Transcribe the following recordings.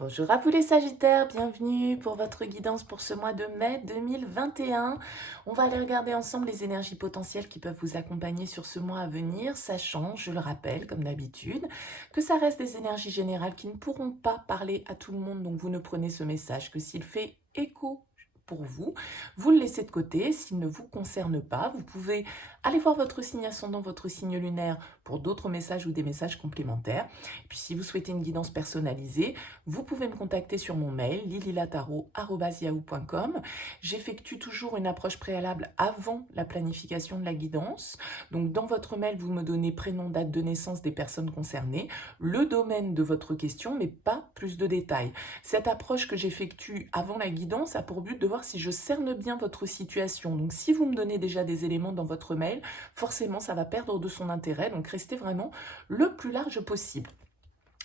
Bonjour à vous les Sagittaires, bienvenue pour votre guidance pour ce mois de mai 2021. On va aller regarder ensemble les énergies potentielles qui peuvent vous accompagner sur ce mois à venir, sachant, je le rappelle comme d'habitude, que ça reste des énergies générales qui ne pourront pas parler à tout le monde, donc vous ne prenez ce message que s'il fait écho pour vous, vous le laissez de côté. S'il ne vous concerne pas, vous pouvez aller voir votre signe ascendant, votre signe lunaire pour d'autres messages ou des messages complémentaires. Et puis si vous souhaitez une guidance personnalisée, vous pouvez me contacter sur mon mail lililataro@yahoo.com. J'effectue toujours une approche préalable avant la planification de la guidance. Donc dans votre mail, vous me donnez prénom, date de naissance des personnes concernées, le domaine de votre question, mais pas plus de détails. Cette approche que j'effectue avant la guidance a pour but de voir si je cerne bien votre situation. Donc si vous me donnez déjà des éléments dans votre mail, forcément ça va perdre de son intérêt, donc restez vraiment le plus large possible.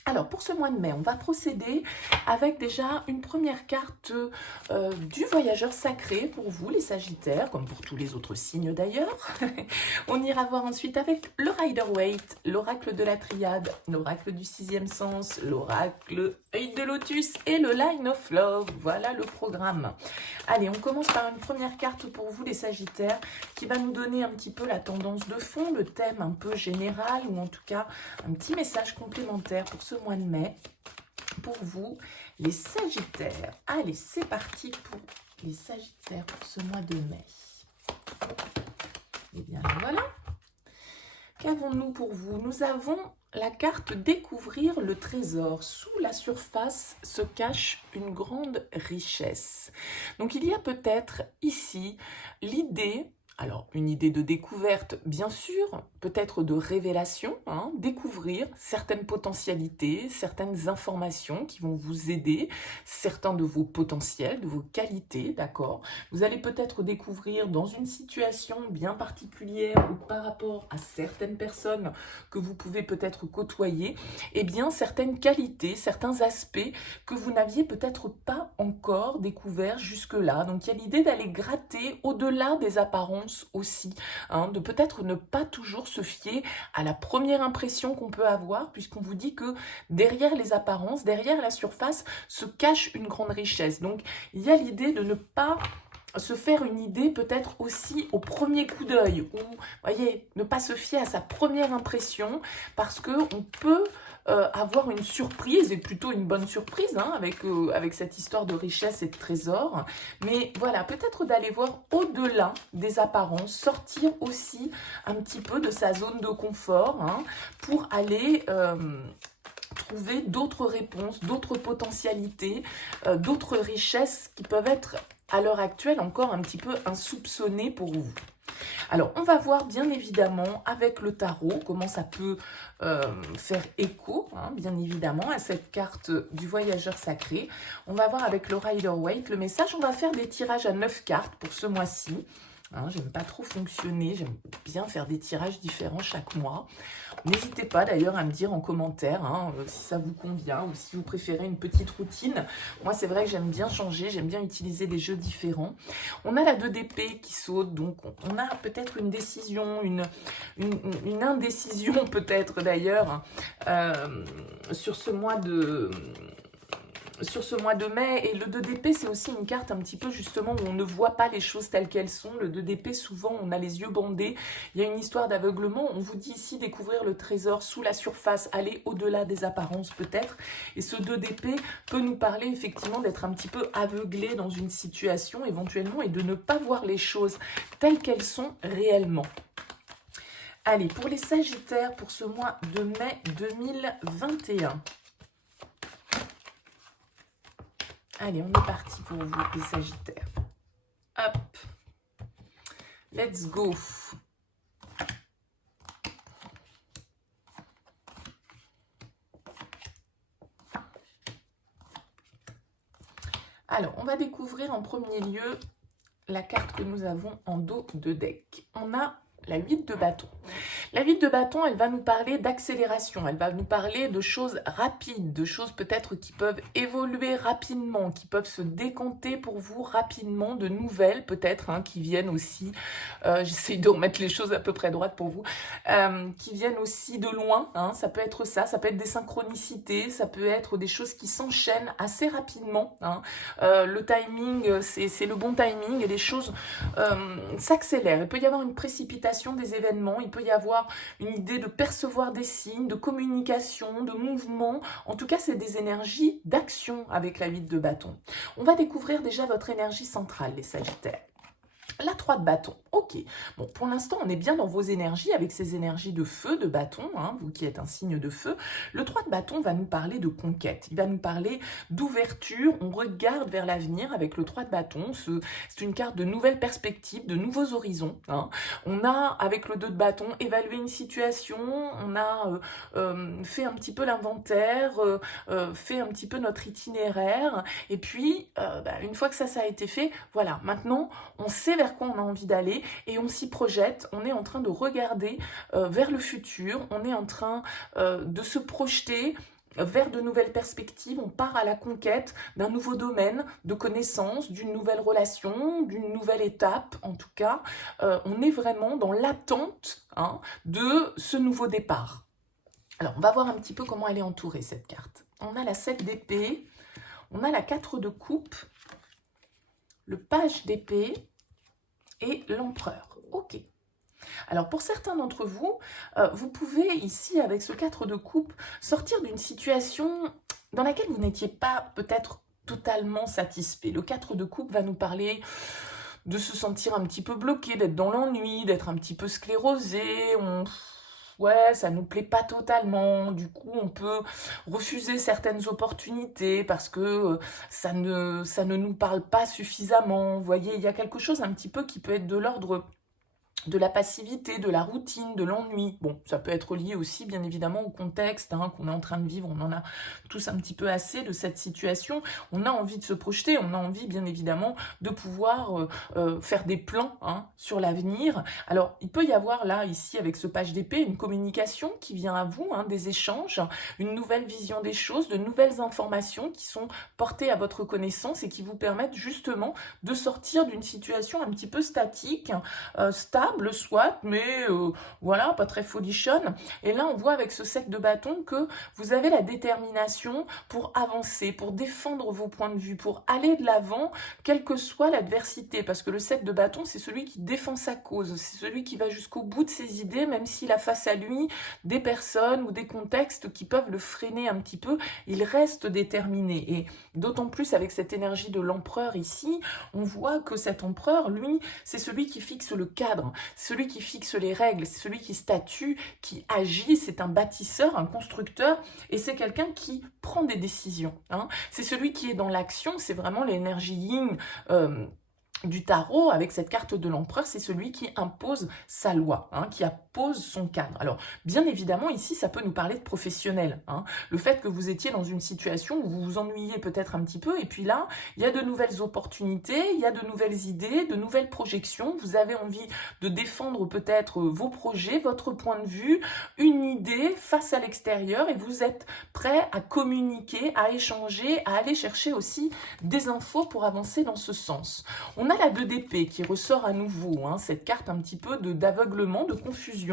Alors, pour ce mois de mai, on va procéder avec déjà une première carte du voyageur sacré pour vous, les Sagittaires, comme pour tous les autres signes d'ailleurs. On ira voir ensuite avec le Rider-Waite, l'oracle de la triade, l'oracle du sixième sens, l'oracle œil de lotus et le Line of Love. Voilà le programme. Allez, on commence par une première carte pour vous, les Sagittaires, qui va nous donner un petit peu la tendance de fond, le thème un peu général, ou en tout cas un petit message complémentaire pour ce mois de mai, pour vous, les Sagittaires. Allez, c'est parti pour les Sagittaires pour ce mois de mai. Et bien voilà. Qu'avons-nous pour vous? Nous avons la carte découvrir le trésor. Sous la surface se cache une grande richesse. Donc il y a peut-être ici l'idée, alors une idée de découverte bien sûr, peut-être de révélation, découvrir certaines potentialités, certaines informations qui vont vous aider, certains de vos potentiels, de vos qualités, d'accord? Vous allez peut-être découvrir dans une situation bien particulière ou par rapport à certaines personnes que vous pouvez peut-être côtoyer, eh bien certaines qualités, certains aspects que vous n'aviez peut-être pas encore découvert jusque-là. Donc il y a l'idée d'aller gratter au-delà des apparences aussi, de peut-être ne pas toujours se fier à la première impression qu'on peut avoir, puisqu'on vous dit que derrière les apparences, derrière la surface, se cache une grande richesse. Donc il y a l'idée de ne pas se faire une idée peut-être aussi au premier coup d'œil, ou voyez, ne pas se fier à sa première impression, parce qu'on peut avoir une surprise, et plutôt une bonne surprise, avec cette histoire de richesse et de trésor. Mais voilà, peut-être d'aller voir au-delà des apparences, sortir aussi un petit peu de sa zone de confort, pour aller trouver d'autres réponses, d'autres potentialités, d'autres richesses qui peuvent être à l'heure actuelle encore un petit peu insoupçonnées pour vous. Alors, on va voir bien évidemment avec le tarot comment ça peut faire écho, bien évidemment, à cette carte du voyageur sacré. On va voir avec le Rider-Waite le message. On va faire des tirages à 9 cartes pour ce mois-ci. J'aime pas trop fonctionner, j'aime bien faire des tirages différents chaque mois. N'hésitez pas d'ailleurs à me dire en commentaire si ça vous convient ou si vous préférez une petite routine. Moi, c'est vrai que j'aime bien changer, j'aime bien utiliser des jeux différents. On a la 2 d'épée qui saute, donc on a peut-être une décision, une indécision peut-être d'ailleurs sur ce mois de mai. Et le 2 d'épée, c'est aussi une carte un petit peu justement où on ne voit pas les choses telles qu'elles sont. Le 2 d'épée, souvent on a les yeux bandés, il y a une histoire d'aveuglement. On vous dit ici découvrir le trésor sous la surface, aller au-delà des apparences peut-être, et ce 2 d'épée peut nous parler effectivement d'être un petit peu aveuglé dans une situation éventuellement et de ne pas voir les choses telles qu'elles sont réellement. Allez, pour les Sagittaires, pour ce mois de mai 2021. Allez, on est parti pour vous, les Sagittaires. Hop. Let's go. Alors, on va découvrir en premier lieu la carte que nous avons en dos de deck. On a la 8 de bâton. La 8 de bâton, elle va nous parler d'accélération, elle va nous parler de choses rapides, de choses peut-être qui peuvent évoluer rapidement, qui peuvent se décanter pour vous rapidement, de nouvelles peut-être, hein, qui viennent aussi, j'essaye de remettre les choses à peu près droites pour vous, qui viennent aussi de loin, hein, ça peut être ça, ça peut être des synchronicités, ça peut être des choses qui s'enchaînent assez rapidement, hein. Le timing, c'est le bon timing et les choses s'accélèrent. Il peut y avoir une précipitation des événements, il peut y avoir une idée de percevoir des signes, de communication, de mouvement. En tout cas, c'est des énergies d'action avec la 8 de bâton. On va découvrir déjà votre énergie centrale, les Sagittaires. La 3 de bâton, ok. Bon, pour l'instant, on est bien dans vos énergies, avec ces énergies de feu, de bâton, hein, vous qui êtes un signe de feu. Le 3 de bâton va nous parler de conquête, il va nous parler d'ouverture, on regarde vers l'avenir avec le 3 de bâton, c'est une carte de nouvelles perspectives, de nouveaux horizons, hein. On a, avec le 2 de bâton, évalué une situation, on a fait un petit peu l'inventaire, fait un petit peu notre itinéraire, et puis, une fois que ça a été fait, voilà, maintenant, on sait vers quoi on a envie d'aller et on s'y projette, on est en train de regarder vers le futur, on est en train de se projeter vers de nouvelles perspectives, on part à la conquête d'un nouveau domaine de connaissances, d'une nouvelle relation, d'une nouvelle étape en tout cas. On est vraiment dans l'attente, hein, de ce nouveau départ. Alors on va voir un petit peu comment elle est entourée cette carte. On a la 7 d'épée, on a la 4 de coupe, le page d'épée, et l'empereur. Ok. Alors pour certains d'entre vous, vous pouvez ici, avec ce 4 de coupe, sortir d'une situation dans laquelle vous n'étiez pas peut-être totalement satisfait. Le 4 de coupe va nous parler de se sentir un petit peu bloqué, d'être dans l'ennui, d'être un petit peu sclérosé, ouais, ça nous plaît pas totalement, du coup on peut refuser certaines opportunités parce que ça ne nous parle pas suffisamment. Vous voyez, il y a quelque chose un petit peu qui peut être de l'ordre de la passivité, de la routine, de l'ennui. Bon, ça peut être lié aussi, bien évidemment, au contexte, hein, qu'on est en train de vivre. On en a tous un petit peu assez de cette situation. On a envie de se projeter, on a envie, bien évidemment, de pouvoir faire des plans, hein, sur l'avenir. Alors, il peut y avoir là, ici, avec ce page d'épée, une communication qui vient à vous, hein, des échanges, une nouvelle vision des choses, de nouvelles informations qui sont portées à votre connaissance et qui vous permettent justement de sortir d'une situation un petit peu statique, stable, soit, mais voilà, pas très folichonne. Et là, on voit avec ce 7 de bâton que vous avez la détermination pour avancer, pour défendre vos points de vue, pour aller de l'avant, quelle que soit l'adversité. Parce que le 7 de bâton, c'est celui qui défend sa cause, c'est celui qui va jusqu'au bout de ses idées, même s'il a face à lui des personnes ou des contextes qui peuvent le freiner un petit peu, il reste déterminé. Et d'autant plus avec cette énergie de l'empereur ici, on voit que cet empereur, lui, c'est celui qui fixe le cadre, celui qui fixe les règles, c'est celui qui statue, qui agit, c'est un bâtisseur, un constructeur, et c'est quelqu'un qui prend des décisions, hein. C'est celui qui est dans l'action, c'est vraiment l'énergie yin du tarot, avec cette carte de l'empereur, c'est celui qui impose sa loi, hein, qui impose son cadre. Alors, bien évidemment, ici, ça peut nous parler de professionnel, hein. Le fait que vous étiez dans une situation où vous vous ennuyez peut-être un petit peu, et puis là, il y a de nouvelles opportunités, il y a de nouvelles idées, de nouvelles projections, vous avez envie de défendre peut-être vos projets, votre point de vue, une idée face à l'extérieur, et vous êtes prêt à communiquer, à échanger, à aller chercher aussi des infos pour avancer dans ce sens. On a la 2 d'épée qui ressort à nouveau, hein, cette carte un petit peu d'aveuglement, de confusion.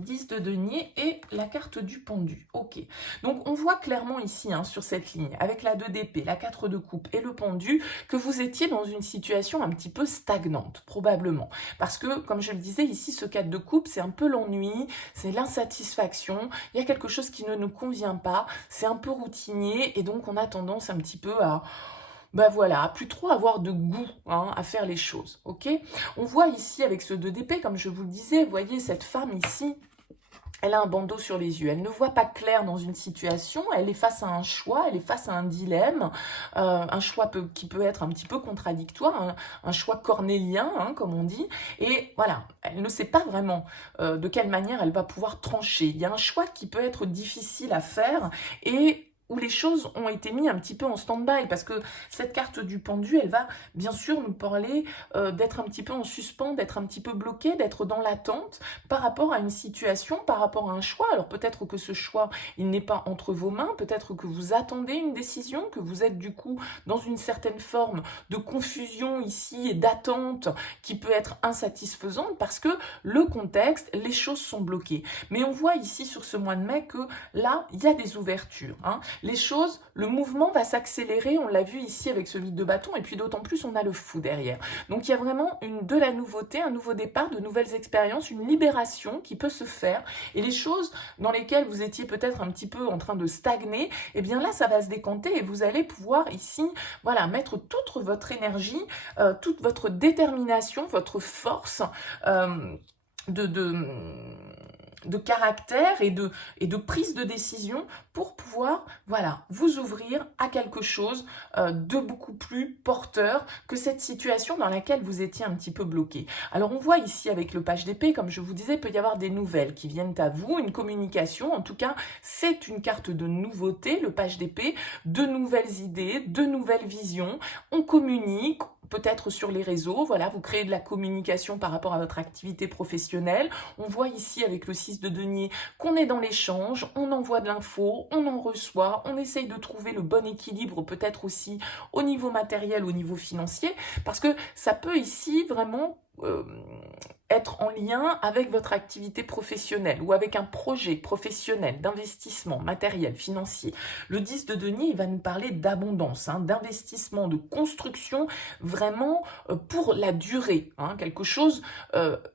10 de denier et la carte du pendu. Ok. Donc, on voit clairement ici, hein, sur cette ligne, avec la 2 d'épée, la 4 de coupe et le pendu, que vous étiez dans une situation un petit peu stagnante, probablement. Parce que, comme je le disais, ici, ce 4 de coupe, c'est un peu l'ennui, c'est l'insatisfaction, il y a quelque chose qui ne nous convient pas, c'est un peu routinier, et donc on a tendance un petit peu à... ben voilà, plus trop avoir de goût, hein, à faire les choses, ok? On voit ici avec ce 2 d'épée, comme je vous le disais, vous voyez cette femme ici, elle a un bandeau sur les yeux, elle ne voit pas clair dans une situation, elle est face à un choix, elle est face à un dilemme, un choix qui peut être un petit peu contradictoire, un choix cornélien, hein, comme on dit, et voilà, elle ne sait pas vraiment de quelle manière elle va pouvoir trancher. Il y a un choix qui peut être difficile à faire, et où les choses ont été mises un petit peu en stand-by, parce que cette carte du pendu, elle va bien sûr nous parler d'être un petit peu en suspens, d'être un petit peu bloqué, d'être dans l'attente par rapport à une situation, par rapport à un choix. Alors peut-être que ce choix, il n'est pas entre vos mains, peut-être que vous attendez une décision, que vous êtes du coup dans une certaine forme de confusion ici et d'attente qui peut être insatisfaisante parce que le contexte, les choses sont bloquées. Mais on voit ici sur ce mois de mai que là, il y a des ouvertures, hein. Les choses, le mouvement va s'accélérer, on l'a vu ici avec ce vide de bâton, et puis d'autant plus on a le fou derrière. Donc il y a vraiment de la nouveauté, un nouveau départ, de nouvelles expériences, une libération qui peut se faire, et les choses dans lesquelles vous étiez peut-être un petit peu en train de stagner, et bien là ça va se décanter et vous allez pouvoir ici, voilà, mettre toute votre énergie, toute votre détermination, votre force de caractère et de prise de décision pour pouvoir, voilà, vous ouvrir à quelque chose de beaucoup plus porteur que cette situation dans laquelle vous étiez un petit peu bloqué. Alors on voit ici avec le page d'épée, comme je vous disais, il peut y avoir des nouvelles qui viennent à vous, une communication, en tout cas c'est une carte de nouveauté, le page d'épée, de nouvelles idées, de nouvelles visions, on communique, peut-être sur les réseaux, voilà, vous créez de la communication par rapport à votre activité professionnelle. On voit ici avec le 6 de denier qu'on est dans l'échange, on envoie de l'info, on en reçoit, on essaye de trouver le bon équilibre, peut-être aussi au niveau matériel, au niveau financier, parce que ça peut ici vraiment être en lien avec votre activité professionnelle ou avec un projet professionnel d'investissement matériel, financier. Le 10 de denier, il va nous parler d'abondance, hein, d'investissement, de construction vraiment pour la durée, hein, quelque chose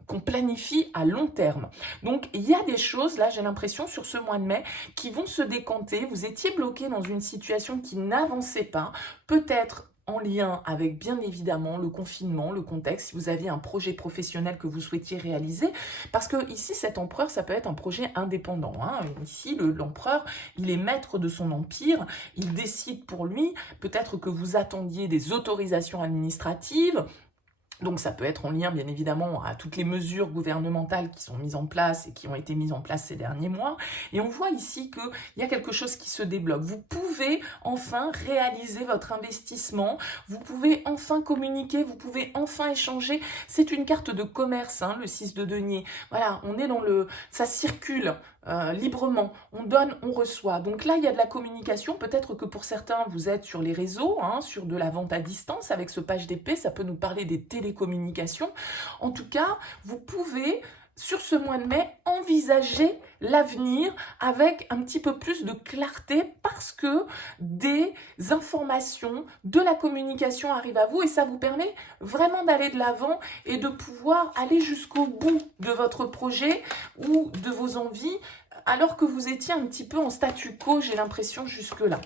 qu'on planifie à long terme. Donc il y a des choses, là j'ai l'impression sur ce mois de mai, qui vont se décanter. Vous étiez bloqué dans une situation qui n'avançait pas, peut-être en lien avec bien évidemment le confinement, le contexte, si vous aviez un projet professionnel que vous souhaitiez réaliser, parce que ici cet empereur, ça peut être un projet indépendant, hein. Ici l'empereur, il est maître de son empire, il décide pour lui, peut-être que vous attendiez des autorisations administratives. Donc ça peut être en lien bien évidemment à toutes les mesures gouvernementales qui sont mises en place et qui ont été mises en place ces derniers mois. Et on voit ici qu'il y a quelque chose qui se débloque. Vous pouvez enfin réaliser votre investissement, vous pouvez enfin communiquer, vous pouvez enfin échanger. C'est une carte de commerce, hein, le 6 de denier. Voilà, on est dans le... ça circule. Librement, on donne, on reçoit. Donc là, il y a de la communication. Peut-être que pour certains, vous êtes sur les réseaux, hein, sur de la vente à distance avec ce page d'épée. Ça peut nous parler des télécommunications. En tout cas, vous pouvez, sur ce mois de mai, envisager l'avenir avec un petit peu plus de clarté parce que des informations, de la communication arrivent à vous et ça vous permet vraiment d'aller de l'avant et de pouvoir aller jusqu'au bout de votre projet ou de vos envies alors que vous étiez un petit peu en statu quo, j'ai l'impression, jusque-là.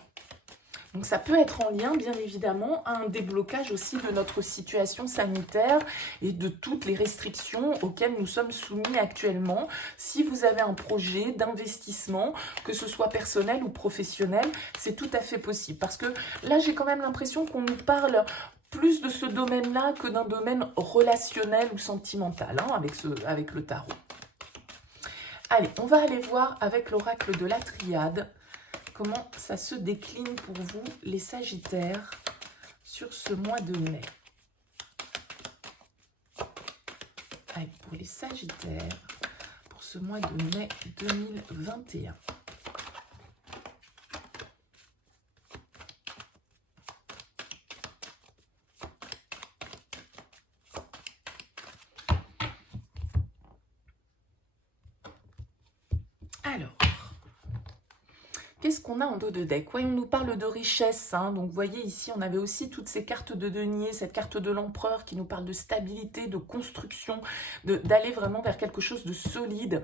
Donc ça peut être en lien, bien évidemment, à un déblocage aussi de notre situation sanitaire et de toutes les restrictions auxquelles nous sommes soumis actuellement. Si vous avez un projet d'investissement, que ce soit personnel ou professionnel, c'est tout à fait possible. Parce que là, j'ai quand même l'impression qu'on nous parle plus de ce domaine-là que d'un domaine relationnel ou sentimental, hein, avec le tarot. Allez, on va aller voir avec l'oracle de la Triade comment ça se décline pour vous, les Sagittaires, sur ce mois de mai. Allez, pour les Sagittaires, pour ce mois de mai 2021. Alors, qu'est-ce qu'on a en dos de deck? Oui, on nous parle de richesse, hein. Donc vous voyez ici, on avait aussi toutes ces cartes de denier, cette carte de l'empereur qui nous parle de stabilité, de construction, d'aller vraiment vers quelque chose de solide.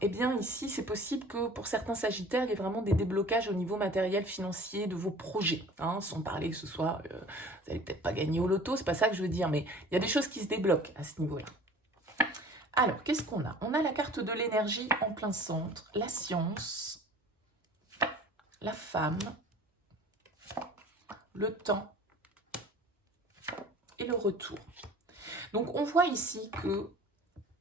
Eh bien ici, c'est possible que pour certains Sagittaires, il y ait vraiment des déblocages au niveau matériel, financier de vos projets, hein, sans parler que ce soit, vous n'allez peut-être pas gagner au loto, c'est pas ça que je veux dire, mais il y a des choses qui se débloquent à ce niveau-là. Alors, qu'est-ce qu'on a? On a la carte de l'énergie en plein centre, la science, la femme, le temps et le retour. Donc, on voit ici que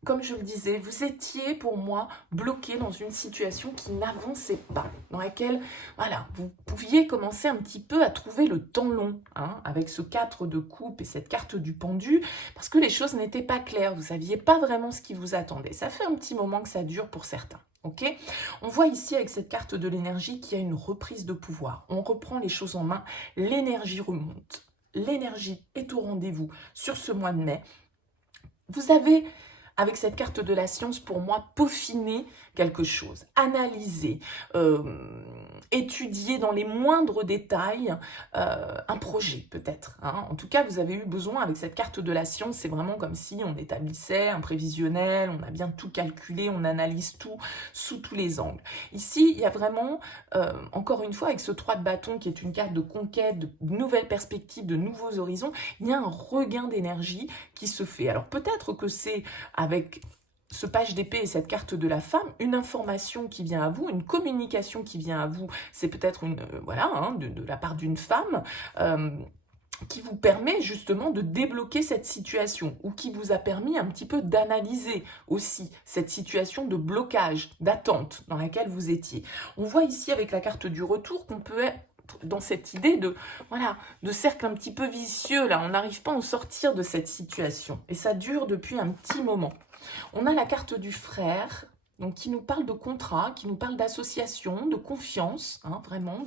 comme je le disais, vous étiez pour moi bloqué dans une situation qui n'avançait pas, dans laquelle voilà, vous pouviez commencer un petit peu à trouver le temps long, hein, avec ce 4 de coupe et cette carte du pendu, parce que les choses n'étaient pas claires, vous ne saviez pas vraiment ce qui vous attendait. Ça fait un petit moment que ça dure pour certains. Okay, on voit ici avec cette carte de l'énergie qu'il y a une reprise de pouvoir. On reprend les choses en main, l'énergie remonte. L'énergie est au rendez-vous sur ce mois de mai. Vous avez, avec cette carte de la science, pour moi, peaufiner quelque chose, analyser, étudier dans les moindres détails un projet peut-être. Hein. En tout cas, vous avez eu besoin, avec cette carte de la science, c'est vraiment comme si on établissait un prévisionnel, on a bien tout calculé, on analyse tout sous tous les angles. Ici, il y a vraiment, encore une fois, avec ce 3 de bâton qui est une carte de conquête, de nouvelles perspectives, de nouveaux horizons, il y a un regain d'énergie qui se fait. Alors peut-être que c'est avec ce page d'épée et cette carte de la femme, une information qui vient à vous, une communication qui vient à vous, c'est peut-être une voilà, hein, de la part d'une femme qui vous permet justement de débloquer cette situation ou qui vous a permis un petit peu d'analyser aussi cette situation de blocage, d'attente dans laquelle vous étiez. On voit ici avec la carte du retour qu'on peut être dans cette idée de, voilà, de cercle un petit peu vicieux, là, on n'arrive pas à en sortir de cette situation. Et ça dure depuis un petit moment. On a la carte du frère, donc qui nous parle de contrat, qui nous parle d'association, de confiance, hein, vraiment,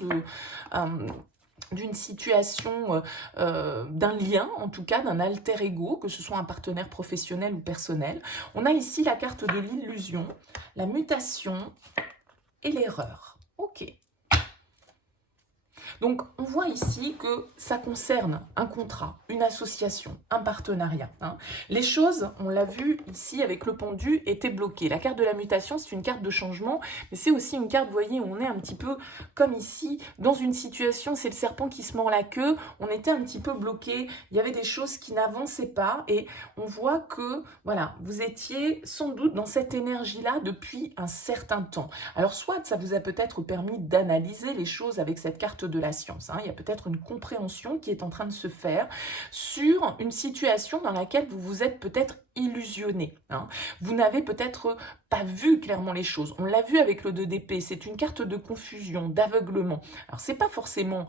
d'une situation, d'un lien, en tout cas, d'un alter ego, que ce soit un partenaire professionnel ou personnel. On a ici la carte de l'illusion, la mutation et l'erreur. Ok. Donc, on voit ici que ça concerne un contrat, une association, un partenariat. Hein. Les choses, on l'a vu ici avec le pendu, étaient bloquées. La carte de la mutation, c'est une carte de changement, mais c'est aussi une carte, vous voyez, où on est un petit peu comme ici, dans une situation, c'est le serpent qui se mord la queue, on était un petit peu bloqué, il y avait des choses qui n'avançaient pas, et on voit que, voilà, vous étiez sans doute dans cette énergie-là depuis un certain temps. Alors, soit ça vous a peut-être permis d'analyser les choses avec cette carte de la science. Hein. Il y a peut-être une compréhension qui est en train de se faire sur une situation dans laquelle vous vous êtes peut-être illusionné. Hein. Vous n'avez peut-être pas vu clairement les choses. On l'a vu avec le 2 d'épée, c'est une carte de confusion, d'aveuglement. Alors, c'est pas forcément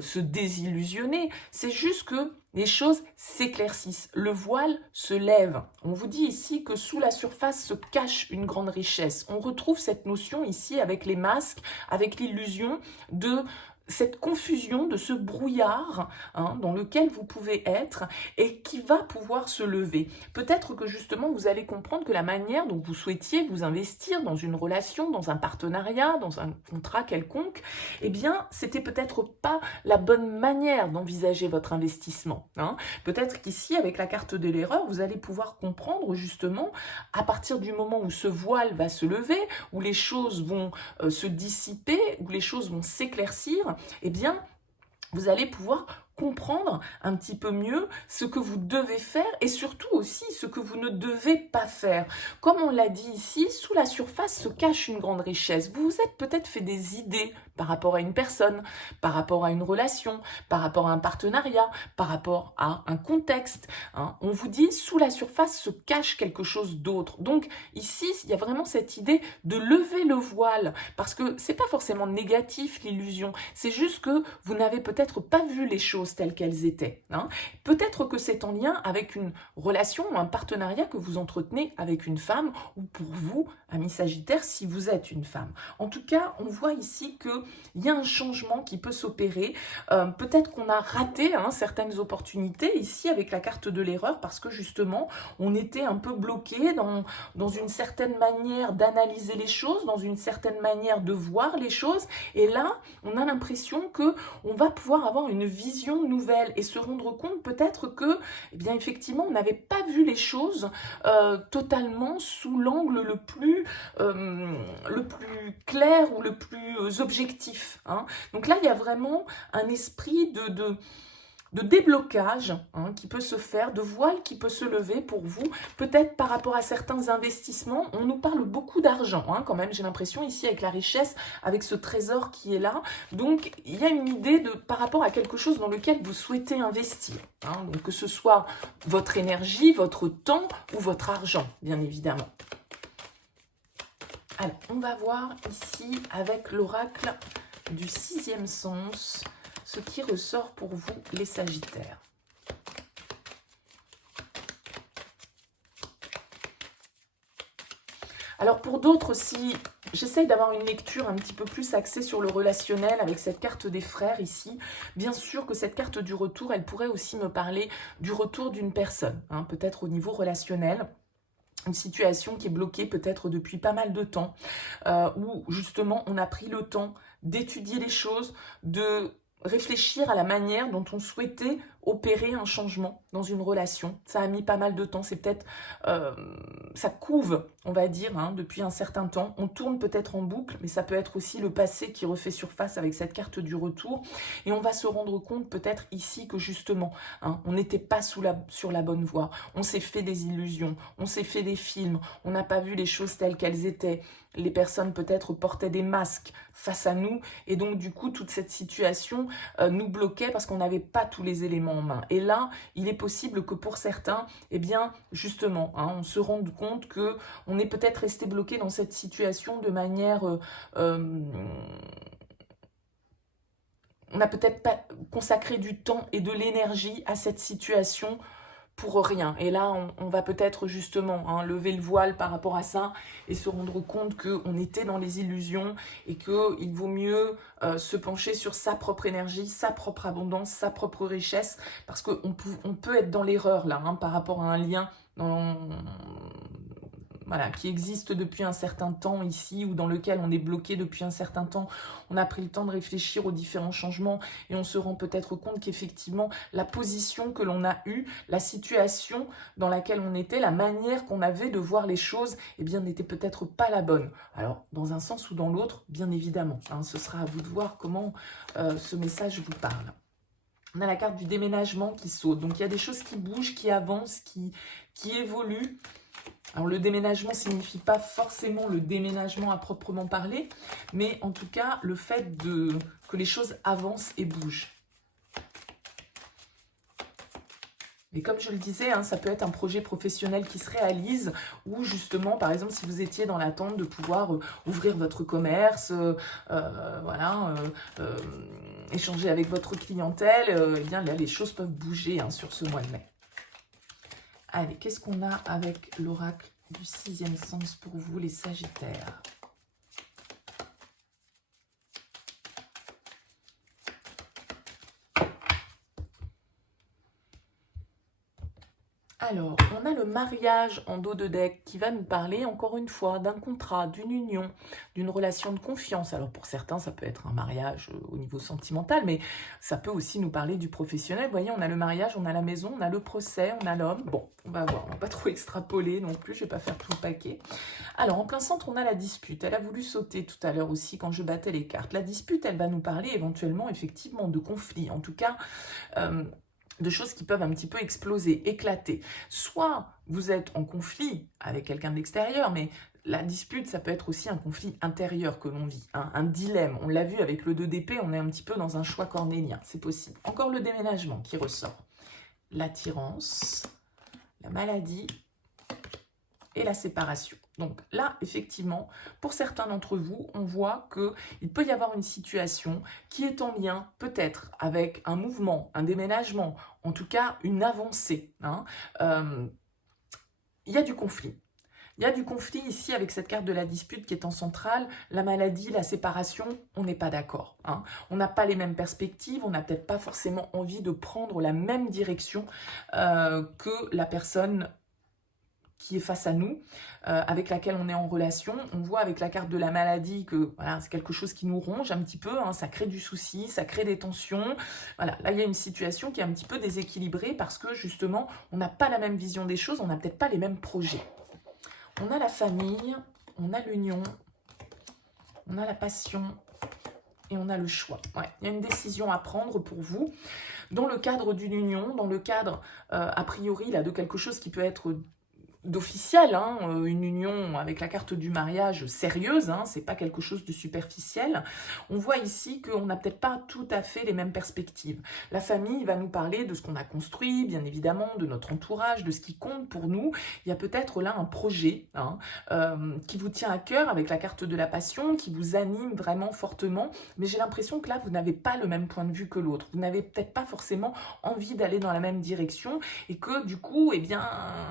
se désillusionner, c'est juste que les choses s'éclaircissent, le voile se lève. On vous dit ici que sous la surface se cache une grande richesse. On retrouve cette notion ici avec les masques, avec l'illusion de cette confusion, de ce brouillard hein, dans lequel vous pouvez être et qui va pouvoir se lever. Peut-être que justement vous allez comprendre que la manière dont vous souhaitiez vous investir dans une relation, dans un partenariat, dans un contrat quelconque, eh bien c'était peut-être pas la bonne manière d'envisager votre investissement. Hein. Peut-être qu'ici avec la carte de l'erreur, vous allez pouvoir comprendre justement à partir du moment où ce voile va se lever, où les choses vont se dissiper, où les choses vont s'éclaircir, eh bien, vous allez pouvoir comprendre un petit peu mieux ce que vous devez faire et surtout aussi ce que vous ne devez pas faire. Comme on l'a dit ici, sous la surface se cache une grande richesse. Vous vous êtes peut-être fait des idées par rapport à une personne, par rapport à une relation, par rapport à un partenariat, par rapport à un contexte. Hein. On vous dit, sous la surface se cache quelque chose d'autre. Donc ici, il y a vraiment cette idée de lever le voile parce que c'est pas forcément négatif l'illusion, c'est juste que vous n'avez peut-être pas vu les choses telles qu'elles étaient. Hein. Peut-être que c'est en lien avec une relation ou un partenariat que vous entretenez avec une femme ou pour vous, ami Sagittaire, si vous êtes une femme. En tout cas, on voit ici qu'il y a un changement qui peut s'opérer. Peut-être qu'on a raté hein, certaines opportunités ici avec la carte de l'erreur parce que justement, on était un peu bloqué dans une certaine manière d'analyser les choses, dans une certaine manière de voir les choses. Et là, on a l'impression qu'on va pouvoir avoir une vision nouvelle et se rendre compte peut-être que, eh bien, effectivement, on n'avait pas vu les choses totalement sous l'angle le plus clair ou le plus objectif. Hein. Donc là, il y a vraiment un esprit de déblocage hein, qui peut se faire, de voile qui peut se lever pour vous, peut-être par rapport à certains investissements. On nous parle beaucoup d'argent hein, quand même, j'ai l'impression ici avec la richesse, avec ce trésor qui est là. Donc il y a une idée de par rapport à quelque chose dans lequel vous souhaitez investir. Hein, donc que ce soit votre énergie, votre temps ou votre argent, bien évidemment. Alors, on va voir ici avec l'oracle du 6e sens, ce qui ressort pour vous, les Sagittaires. Alors pour d'autres, si j'essaye d'avoir une lecture un petit peu plus axée sur le relationnel avec cette carte des frères ici, bien sûr que cette carte du retour, elle pourrait aussi me parler du retour d'une personne, hein, peut-être au niveau relationnel. Une situation qui est bloquée peut-être depuis pas mal de temps, où justement on a pris le temps d'étudier les choses, de réfléchir à la manière dont on souhaitait opérer un changement dans une relation. Ça a mis pas mal de temps, c'est peut-être, ça couve, on va dire, hein, depuis un certain temps. On tourne peut-être en boucle, mais ça peut être aussi le passé qui refait surface avec cette carte du retour. Et on va se rendre compte peut-être ici que justement, hein, on n'était pas sur la bonne voie. On s'est fait des illusions, on s'est fait des films, on n'a pas vu les choses telles qu'elles étaient. Les personnes peut-être portaient des masques face à nous et donc du coup toute cette situation nous bloquait parce qu'on n'avait pas tous les éléments en main. Et là, il est possible que pour certains, eh bien justement, hein, on se rende compte que on est peut-être resté bloqué dans cette situation de manière... on n'a peut-être pas consacré du temps et de l'énergie à cette situation pour rien. Et là, on va peut-être justement hein, lever le voile par rapport à ça et se rendre compte qu'on était dans les illusions et qu'il vaut mieux se pencher sur sa propre énergie, sa propre abondance, sa propre richesse, parce qu'on peut être dans l'erreur là, hein, par rapport à un lien voilà, qui existe depuis un certain temps ici, ou dans lequel on est bloqué depuis un certain temps. On a pris le temps de réfléchir aux différents changements et on se rend peut-être compte qu'effectivement, la position que l'on a eue, la situation dans laquelle on était, la manière qu'on avait de voir les choses, eh bien, n'était peut-être pas la bonne. Alors, dans un sens ou dans l'autre, bien évidemment, hein, ce sera à vous de voir comment ce message vous parle. On a la carte du déménagement qui saute. Donc, il y a des choses qui bougent, qui avancent, qui évoluent. Alors le déménagement ne signifie pas forcément le déménagement à proprement parler, mais en tout cas le fait que les choses avancent et bougent. Mais comme je le disais, hein, ça peut être un projet professionnel qui se réalise, ou justement, par exemple, si vous étiez dans l'attente de pouvoir ouvrir votre commerce, échanger avec votre clientèle, eh bien là les choses peuvent bouger hein, sur ce mois de mai. Allez, qu'est-ce qu'on a avec l'oracle du 6e sens pour vous, les Sagittaires? Alors, on a le mariage en dos de deck qui va nous parler, encore une fois, d'un contrat, d'une union, d'une relation de confiance. Alors, pour certains, ça peut être un mariage au niveau sentimental, mais ça peut aussi nous parler du professionnel. Vous voyez, on a le mariage, on a la maison, on a le procès, on a l'homme. Bon, on va voir, on va pas trop extrapoler non plus, je vais pas faire tout le paquet. Alors, en plein centre, on a la dispute. Elle a voulu sauter tout à l'heure aussi quand je battais les cartes. La dispute, elle va nous parler éventuellement, effectivement, de conflits. En tout cas... de choses qui peuvent un petit peu exploser, éclater. Soit vous êtes en conflit avec quelqu'un de l'extérieur, mais la dispute, ça peut être aussi un conflit intérieur que l'on vit, hein, un dilemme. On l'a vu avec le 2 d'épée, on est un petit peu dans un choix cornélien, c'est possible. Encore le déménagement qui ressort. L'attirance, la maladie et la séparation. Donc là, effectivement, pour certains d'entre vous, on voit qu'il peut y avoir une situation qui est en lien peut-être avec un mouvement, un déménagement, en tout cas une avancée. Hein. Il y a du conflit. Il y a du conflit ici avec cette carte de la dispute qui est en centrale. La maladie, la séparation, on n'est pas d'accord. Hein. On n'a pas les mêmes perspectives, on n'a peut-être pas forcément envie de prendre la même direction que la personne qui est face à nous, avec laquelle on est en relation. On voit avec la carte de la maladie que voilà, c'est quelque chose qui nous ronge un petit peu, hein, ça crée du souci, ça crée des tensions. Voilà, là il y a une situation qui est un petit peu déséquilibrée parce que justement, on n'a pas la même vision des choses, on n'a peut-être pas les mêmes projets. On a la famille, on a l'union, on a la passion et on a le choix. Ouais, il y a une décision à prendre pour vous dans le cadre d'une union, dans le cadre, a priori, là, de quelque chose qui peut être d'officiel, hein, une union avec la carte du mariage sérieuse, hein, c'est pas quelque chose de superficiel. On voit ici qu'on n'a peut-être pas tout à fait les mêmes perspectives. La famille va nous parler de ce qu'on a construit, bien évidemment, de notre entourage, de ce qui compte pour nous. Il y a peut-être là un projet, hein, qui vous tient à cœur avec la carte de la passion, qui vous anime vraiment fortement, mais j'ai l'impression que là, vous n'avez pas le même point de vue que l'autre. Vous n'avez peut-être pas forcément envie d'aller dans la même direction et que du coup, eh bien,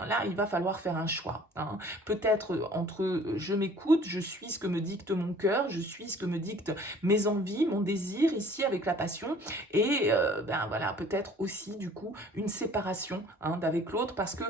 là, il va falloir faire un choix. Hein. Peut-être entre je m'écoute, je suis ce que me dicte mon cœur, je suis ce que me dictent mes envies, mon désir ici avec la passion et ben voilà, peut-être aussi du coup une séparation hein, d'avec l'autre parce que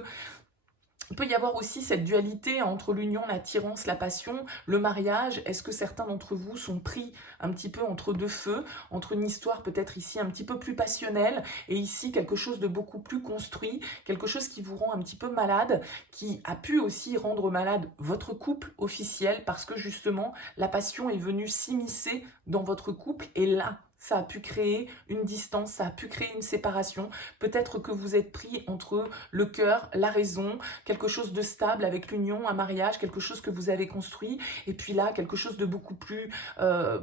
il peut y avoir aussi cette dualité entre l'union, l'attirance, la passion, le mariage. Est-ce que certains d'entre vous sont pris un petit peu entre deux feux, entre une histoire peut-être ici un petit peu plus passionnelle et ici quelque chose de beaucoup plus construit, quelque chose qui vous rend un petit peu malade, qui a pu aussi rendre malade votre couple officiel parce que justement la passion est venue s'immiscer dans votre couple et là, ça a pu créer une distance, ça a pu créer une séparation. Peut-être que vous êtes pris entre le cœur, la raison, quelque chose de stable avec l'union, un mariage, quelque chose que vous avez construit. Et puis là, quelque chose de beaucoup plus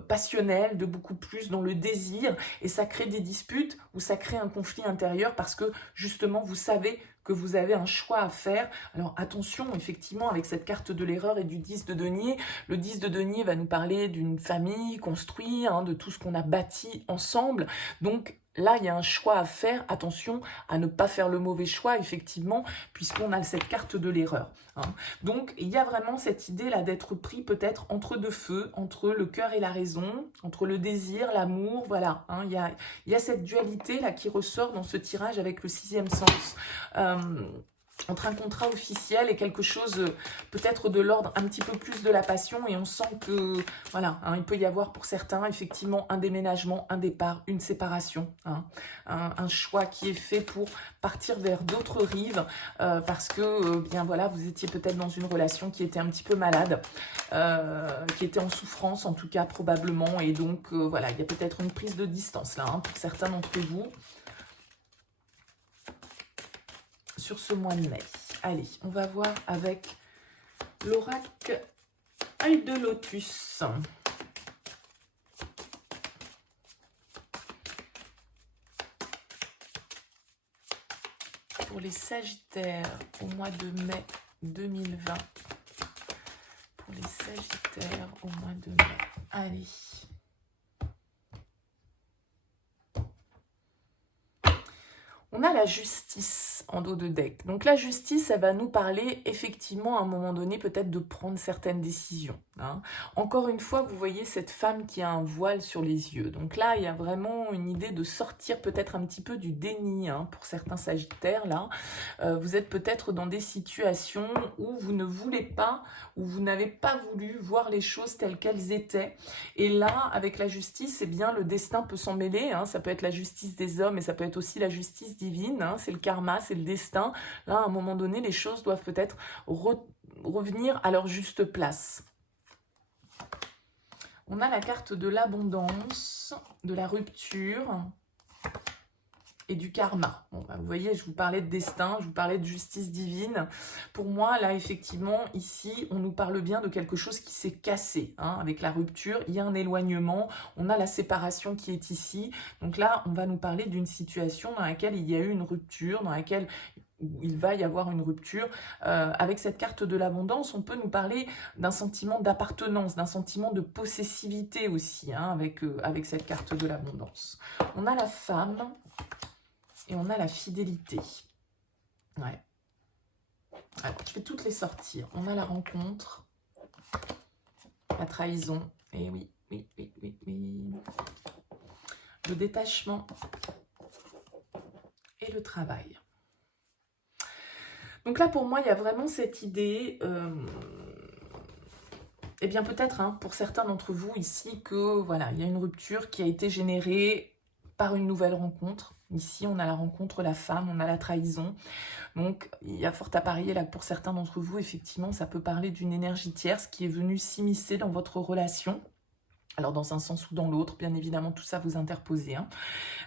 passionnel, de beaucoup plus dans le désir. Et ça crée des disputes ou ça crée un conflit intérieur parce que justement, vous savez que vous avez un choix à faire. Alors attention, effectivement, avec cette carte de l'erreur et du 10 de denier, le 10 de denier va nous parler d'une famille construite, hein, de tout ce qu'on a bâti ensemble. Donc là, il y a un choix à faire. Attention à ne pas faire le mauvais choix, effectivement, puisqu'on a cette carte de l'erreur. Hein. Donc, il y a vraiment cette idée-là d'être pris peut-être entre deux feux, entre le cœur et la raison, entre le désir, l'amour, voilà. Hein. Il y a cette dualité-là qui ressort dans ce tirage avec le 6e sens. Entre un contrat officiel et quelque chose peut-être de l'ordre un petit peu plus de la passion et on sent que voilà, hein, il peut y avoir pour certains effectivement un déménagement, un départ, une séparation, hein, un choix qui est fait pour partir vers d'autres rives parce que bien voilà, vous étiez peut-être dans une relation qui était un petit peu malade, qui était en souffrance en tout cas probablement et donc voilà, il y a peut-être une prise de distance là hein, pour certains d'entre vous. Sur ce mois de mai. Allez, on va voir avec l'oracle œil de lotus. Pour les Sagittaires au mois de mai 2020. Pour les Sagittaires au mois de mai. Allez. On a la justice en dos de deck. Donc la justice, elle va nous parler effectivement à un moment donné peut-être de prendre certaines décisions. Hein. Encore une fois, vous voyez cette femme qui a un voile sur les yeux. Donc là, il y a vraiment une idée de sortir peut-être un petit peu du déni hein, pour certains Sagittaires. Là, vous êtes peut-être dans des situations où vous ne voulez pas, où vous n'avez pas voulu voir les choses telles qu'elles étaient. Et là, avec la justice, eh bien, le destin peut s'en mêler. Hein. Ça peut être la justice des hommes et ça peut être aussi la justice divine, hein, c'est le karma, c'est le destin. Là, à un moment donné, les choses doivent peut-être revenir à leur juste place. On a la carte de l'abondance, de la rupture et du karma. Bon, bah, vous voyez, je vous parlais de destin, je vous parlais de justice divine. Pour moi, là, effectivement, ici, on nous parle bien de quelque chose qui s'est cassé. Hein, avec la rupture, il y a un éloignement, on a la séparation qui est ici. Donc là, on va nous parler d'une situation dans laquelle il y a eu une rupture, dans laquelle il va y avoir une rupture. Avec cette carte de l'abondance, on peut nous parler d'un sentiment d'appartenance, d'un sentiment de possessivité aussi, hein, avec cette carte de l'abondance. On a la femme et on a la fidélité. Ouais. Alors, je vais toutes les sortir. On a la rencontre, la trahison, et oui, oui, oui, oui, oui. Le détachement et le travail. Donc là, pour moi, il y a vraiment cette idée, eh bien peut-être hein, pour certains d'entre vous ici, que voilà, il y a une rupture qui a été générée par une nouvelle rencontre. Ici, on a la rencontre, la femme, on a la trahison. Donc, il y a fort à parier là pour certains d'entre vous, effectivement, ça peut parler d'une énergie tierce qui est venue s'immiscer dans votre relation. Alors dans un sens ou dans l'autre, bien évidemment, tout ça vous interposez, hein.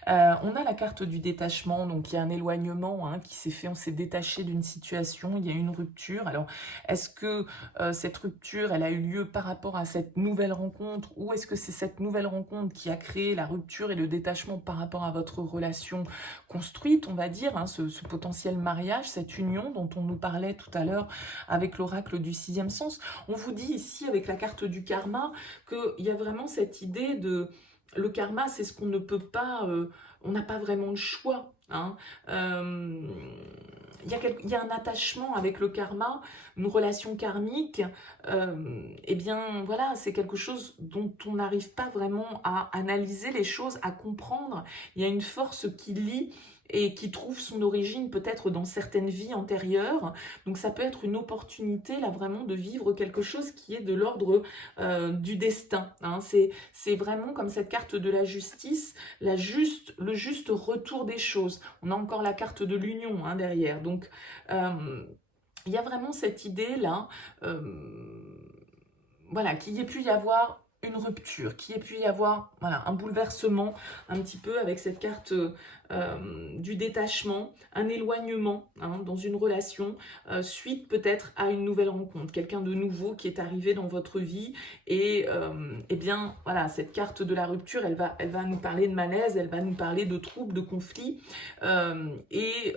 On a la carte du détachement, donc il y a un éloignement hein, qui s'est fait, on s'est détaché d'une situation, il y a une rupture. Alors, est-ce que cette rupture, elle a eu lieu par rapport à cette nouvelle rencontre, ou est-ce que c'est cette nouvelle rencontre qui a créé la rupture et le détachement par rapport à votre relation construite, on va dire, hein, ce potentiel mariage, cette union dont on nous parlait tout à l'heure avec l'oracle du sixième sens. On vous dit ici, avec la carte du karma, qu'il y a vraiment cette idée de... Le karma, c'est ce qu'on ne peut pas... on n'a pas vraiment le choix. Hein. Il y a un attachement avec le karma, une relation karmique. Eh bien, voilà, c'est quelque chose dont on n'arrive pas vraiment à analyser les choses, à comprendre. Il y a une force qui lie et qui trouve son origine peut-être dans certaines vies antérieures. Donc ça peut être une opportunité là vraiment de vivre quelque chose qui est de l'ordre du destin. Hein. C'est vraiment comme cette carte de la justice, le juste retour des choses. On a encore la carte de l'union hein, derrière. Donc il y a vraiment cette idée là, voilà, qu'il y ait pu y avoir une rupture, qu'il y ait pu y avoir voilà, un bouleversement un petit peu avec cette carte du détachement, un éloignement hein, dans une relation, suite peut-être à une nouvelle rencontre, quelqu'un de nouveau qui est arrivé dans votre vie et eh bien voilà, cette carte de la rupture, elle va nous parler de malaise, elle va nous parler de troubles, de conflits et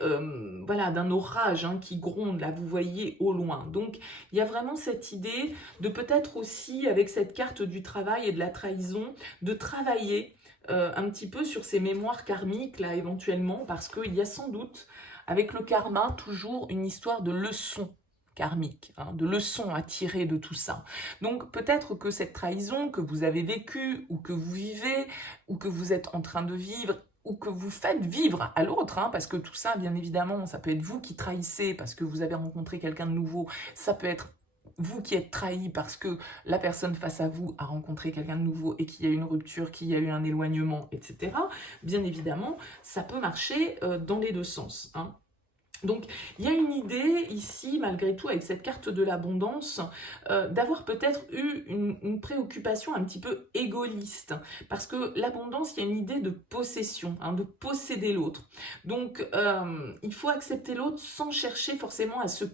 voilà, d'un orage hein, qui gronde, là vous voyez au loin. Donc il y a vraiment cette idée de peut-être aussi avec cette carte du travail et de la trahison, de travailler un petit peu sur ces mémoires karmiques là éventuellement, parce qu'il y a sans doute avec le karma toujours une histoire de leçon karmique, hein, de leçons à tirer de tout ça. Donc peut-être que cette trahison que vous avez vécue, ou que vous vivez, ou que vous êtes en train de vivre, ou que vous faites vivre à l'autre, hein, parce que tout ça, bien évidemment, ça peut être vous qui trahissez parce que vous avez rencontré quelqu'un de nouveau, ça peut être vous qui êtes trahi parce que la personne face à vous a rencontré quelqu'un de nouveau et qu'il y a eu une rupture, qu'il y a eu un éloignement, etc. Bien évidemment, ça peut marcher dans les deux sens. Hein. Donc, il y a une idée ici, malgré tout, avec cette carte de l'abondance, d'avoir peut-être eu une préoccupation un petit peu égoïste. Parce que l'abondance, il y a une idée de possession, hein, de posséder l'autre. Donc, il faut accepter l'autre sans chercher forcément à se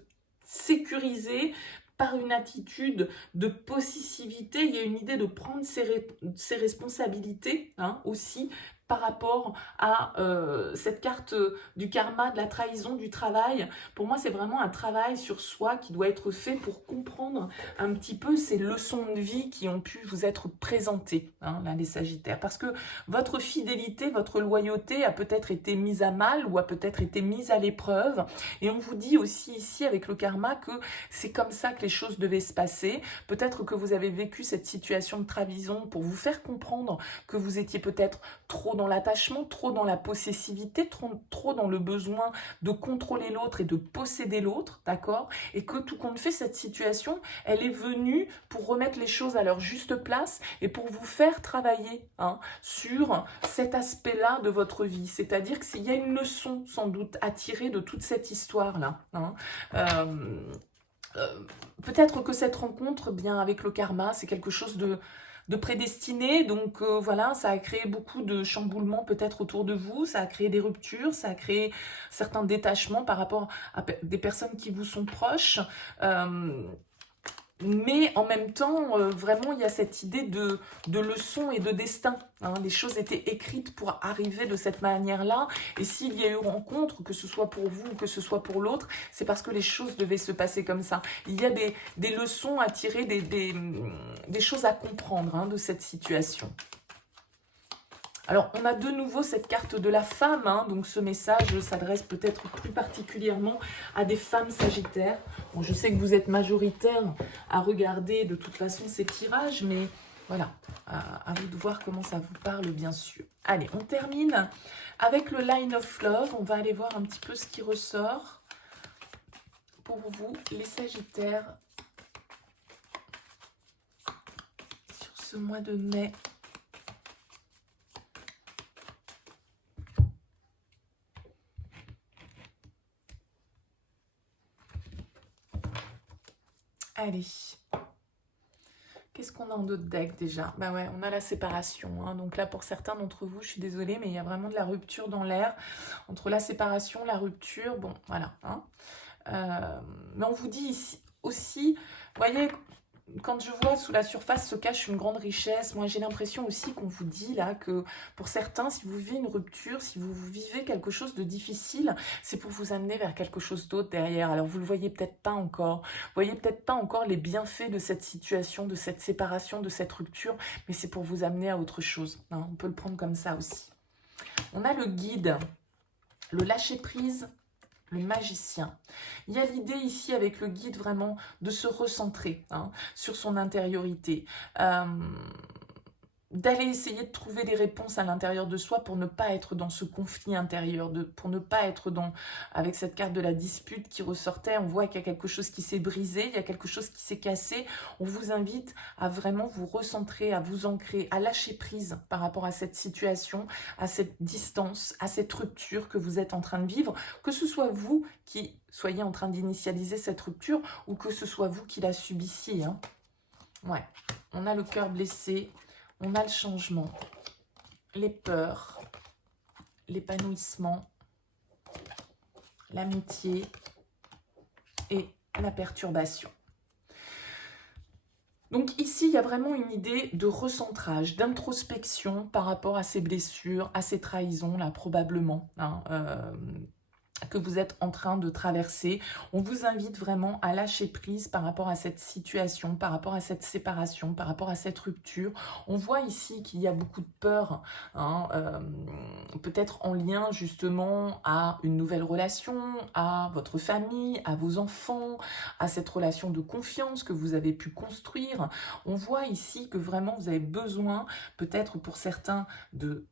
sécuriser par une attitude de possessivité. Il y a une idée de prendre ses responsabilités hein, aussi, par rapport à cette carte du karma, de la trahison, du travail. Pour moi, c'est vraiment un travail sur soi qui doit être fait pour comprendre un petit peu ces leçons de vie qui ont pu vous être présentées, hein, là, les Sagittaires. Parce que votre fidélité, votre loyauté a peut-être été mise à mal ou a peut-être été mise à l'épreuve. Et on vous dit aussi ici, avec le karma, que c'est comme ça que les choses devaient se passer. Peut-être que vous avez vécu cette situation de trahison pour vous faire comprendre que vous étiez peut-être trop dans l'attachement, trop dans la possessivité, trop dans le besoin de contrôler l'autre et de posséder l'autre, d'accord? Et que tout compte fait, cette situation, elle est venue pour remettre les choses à leur juste place et pour vous faire travailler hein, sur cet aspect-là de votre vie. C'est-à-dire qu'il y a une leçon, sans doute, à tirer de toute cette histoire-là. Hein. Peut-être que cette rencontre, bien avec le karma, c'est quelque chose de prédestiné, donc voilà, ça a créé beaucoup de chamboulements peut-être autour de vous, ça a créé des ruptures, ça a créé certains détachements par rapport à des personnes qui vous sont proches, mais en même temps, vraiment, il y a cette idée de leçon et de destin. Hein. Les choses étaient écrites pour arriver de cette manière-là. Et s'il y a eu rencontre, que ce soit pour vous ou que ce soit pour l'autre, c'est parce que les choses devaient se passer comme ça. Il y a des leçons à tirer, des choses à comprendre hein, de cette situation. Alors, on a de nouveau cette carte de la femme, hein, donc ce message s'adresse peut-être plus particulièrement à des femmes sagittaires. Bon, je sais que vous êtes majoritaires à regarder de toute façon ces tirages, mais voilà, à vous de voir comment ça vous parle, bien sûr. Allez, on termine avec le Line of Love. On va aller voir un petit peu ce qui ressort pour vous, les sagittaires, sur ce mois de mai. Allez, qu'est-ce qu'on a en d'autres decks déjà? Bah ouais, on a la séparation, hein. Donc là, pour certains d'entre vous, je suis désolée, mais il y a vraiment de la rupture dans l'air. Entre la séparation, la rupture, bon, voilà, hein. Mais on vous dit ici aussi, vous voyez, quand je vois sous la surface se cache une grande richesse, moi j'ai l'impression aussi qu'on vous dit là que pour certains, si vous vivez une rupture, si vous vivez quelque chose de difficile, c'est pour vous amener vers quelque chose d'autre derrière. Alors vous le voyez peut-être pas encore, vous voyez peut-être pas encore les bienfaits de cette situation, de cette séparation, de cette rupture, mais c'est pour vous amener à autre chose, hein. On peut le prendre comme ça aussi. On a le guide, le lâcher-prise, le magicien. Il y a l'idée ici avec le guide vraiment de se recentrer, hein, sur son intériorité, d'aller essayer de trouver des réponses à l'intérieur de soi pour ne pas être dans ce conflit intérieur, pour ne pas être avec cette carte de la dispute qui ressortait, on voit qu'il y a quelque chose qui s'est brisé, il y a quelque chose qui s'est cassé. On vous invite à vraiment vous recentrer, à vous ancrer, à lâcher prise par rapport à cette situation, à cette distance, à cette rupture que vous êtes en train de vivre, que ce soit vous qui soyez en train d'initialiser cette rupture ou que ce soit vous qui la subissiez, hein. Ouais, on a le cœur blessé. On a le changement, les peurs, l'épanouissement, l'amitié et la perturbation. Donc ici, il y a vraiment une idée de recentrage, d'introspection par rapport à ces blessures, à ces trahisons, là, probablement, hein, que vous êtes en train de traverser. On vous invite vraiment à lâcher prise par rapport à cette situation, par rapport à cette séparation, par rapport à cette rupture. On voit ici qu'il y a beaucoup de peur, hein, peut-être en lien justement à une nouvelle relation, à votre famille, à vos enfants, à cette relation de confiance que vous avez pu construire. On voit ici que vraiment vous avez besoin, peut-être pour certains, de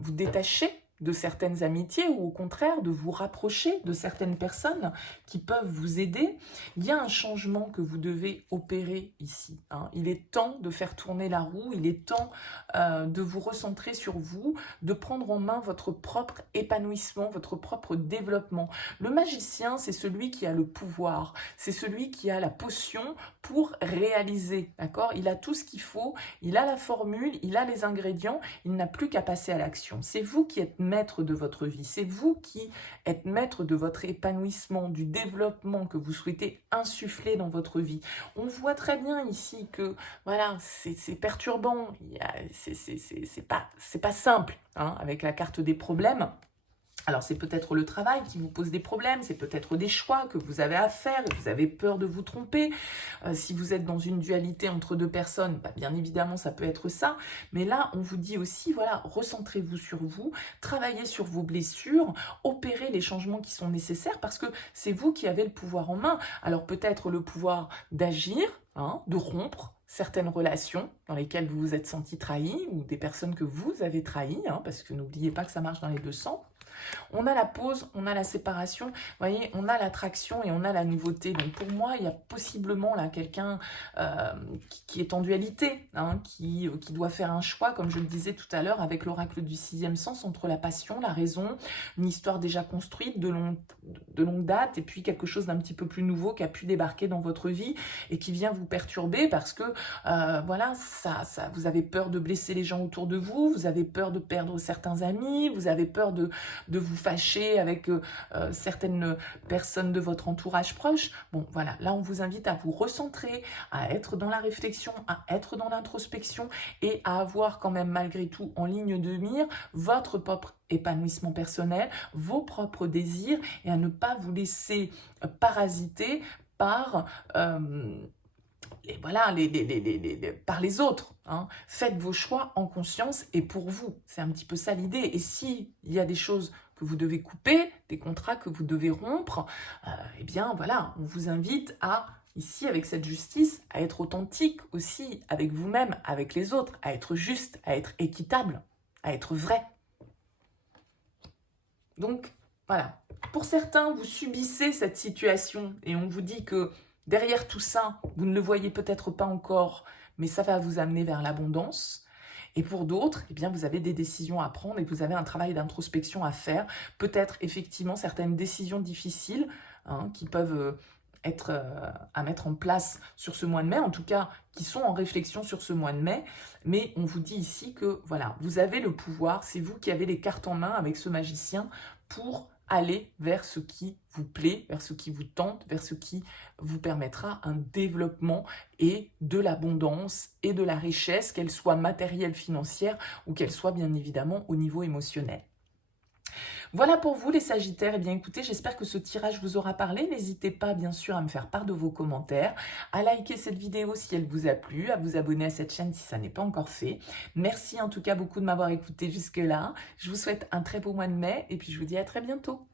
vous détacher de certaines amitiés ou au contraire de vous rapprocher de certaines personnes qui peuvent vous aider. Il y a un changement que vous devez opérer ici, hein. Il est temps de faire tourner la roue, il est temps de vous recentrer sur vous, de prendre en main votre propre épanouissement, votre propre développement. Le magicien, c'est celui qui a le pouvoir, c'est celui qui a la potion pour réaliser, d'accord? Il a tout ce qu'il faut, il a la formule, il a les ingrédients, il n'a plus qu'à passer à l'action. C'est vous qui êtes maître de votre vie, c'est vous qui êtes maître de votre épanouissement, du développement que vous souhaitez insuffler dans votre vie. On voit très bien ici que voilà, c'est perturbant, c'est pas simple, hein, avec la carte des problèmes. Alors c'est peut-être le travail qui vous pose des problèmes, c'est peut-être des choix que vous avez à faire, et vous avez peur de vous tromper. Si vous êtes dans une dualité entre deux personnes, bah, bien évidemment ça peut être ça. Mais là on vous dit aussi, voilà, recentrez-vous sur vous, travaillez sur vos blessures, opérez les changements qui sont nécessaires parce que c'est vous qui avez le pouvoir en main. Alors peut-être le pouvoir d'agir, hein, de rompre certaines relations dans lesquelles vous vous êtes senti trahi ou des personnes que vous avez trahies, hein, parce que n'oubliez pas que ça marche dans les deux sens. On a la pause, on a la séparation, vous voyez, on a l'attraction et on a la nouveauté. Donc pour moi, il y a possiblement là quelqu'un qui est en dualité, hein, qui doit faire un choix, comme je le disais tout à l'heure, avec l'oracle du sixième sens, entre la passion, la raison, une histoire déjà construite de longue date, et puis quelque chose d'un petit peu plus nouveau qui a pu débarquer dans votre vie et qui vient vous perturber parce que voilà, vous avez peur de blesser les gens autour de vous, vous avez peur de perdre certains amis, vous avez peur de vous fâcher avec certaines personnes de votre entourage proche. Bon, voilà, là on vous invite à vous recentrer, à être dans la réflexion, à être dans l'introspection et à avoir quand même malgré tout en ligne de mire votre propre épanouissement personnel, vos propres désirs et à ne pas vous laisser parasiter par... Et voilà, par les autres, hein. Faites vos choix en conscience et pour vous. C'est un petit peu ça l'idée. Et s'il y a des choses que vous devez couper, des contrats que vous devez rompre, eh bien voilà, on vous invite à, ici avec cette justice, à être authentique aussi avec vous-même, avec les autres, à être juste, à être équitable, à être vrai. Donc voilà, pour certains, vous subissez cette situation et on vous dit que derrière tout ça, vous ne le voyez peut-être pas encore, mais ça va vous amener vers l'abondance. Et pour d'autres, eh bien, vous avez des décisions à prendre et vous avez un travail d'introspection à faire. Peut-être effectivement certaines décisions difficiles, hein, qui peuvent à mettre en place sur ce mois de mai, en tout cas qui sont en réflexion sur ce mois de mai, mais on vous dit ici que voilà, vous avez le pouvoir, c'est vous qui avez les cartes en main avec ce magicien pour aller vers ce qui vous plaît, vers ce qui vous tente, vers ce qui vous permettra un développement et de l'abondance et de la richesse, qu'elle soit matérielle, financière ou qu'elle soit bien évidemment au niveau émotionnel. Voilà pour vous les Sagittaires. Eh bien écoutez, j'espère que ce tirage vous aura parlé. N'hésitez pas bien sûr à me faire part de vos commentaires, à liker cette vidéo si elle vous a plu, à vous abonner à cette chaîne si ça n'est pas encore fait. Merci en tout cas beaucoup de m'avoir écouté jusque-là. Je vous souhaite un très beau mois de mai et puis je vous dis à très bientôt.